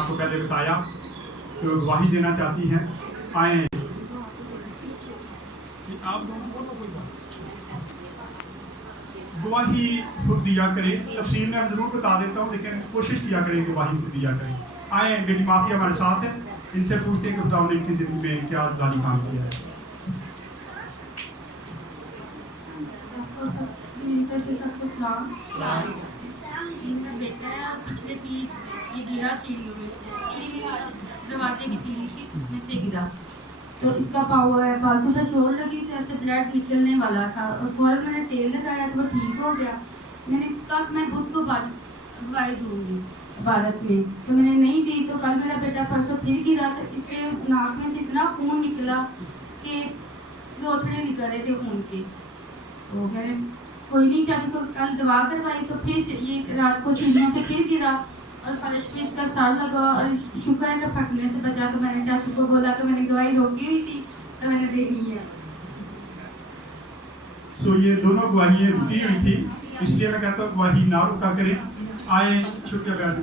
आपको पहले बताया, जो गवाही देना चाहती हैं आए। आप दोनों बोलो कोई बात, गवाही खुद दिया करें। तफसील में ज़रूर बता देता हूँ, लेकिन कोशिश किया करें कि गवाही खुद दिया करें। आए, बेटी माफिया हमारे साथ है, इनसे पूछते हैं कि खुदा ने इनकी ज़िंदगी में क्या जानी काम किया है। सबको सलाम। मेरा बेटा है, पिछले 30 ये गिरा सीढ़ियों में से, दरवाजे की सीढ़ी थी उसमें से गिरा, तो इसका बाजू पे चोट लगी तो ऐसे ब्लड निकलने वाला था और फौरन मैंने तेल लगाया तो वो ठीक हो गया। मैंने कल मैं बुध को दवाई दूंगी भारत में, तो मैंने नहीं दी, तो कल मेरा बेटा परसों फिर गिरा तो इसके नाक में से इतना खून निकला कि लोथड़े निकल रहे थे खून के। तो मैंने कोई नहीं चाचू को कल दवा करवाई, तो फिर ये रात को सीढ़ियों से फिर गिरा और फर्श पे इसका सर लगा और शुक्र है कि फटने से बचा। तो मैंने चाचू को बोला कि मैंने दवाई रोकी हुई थी तो मैंने देनी है। ये दोनों गवाहियाँ रुकी हुई थी, इसलिए मैं कहता हूँ गवाही ना रुका करें। आए, छुट्टियाँ बैठ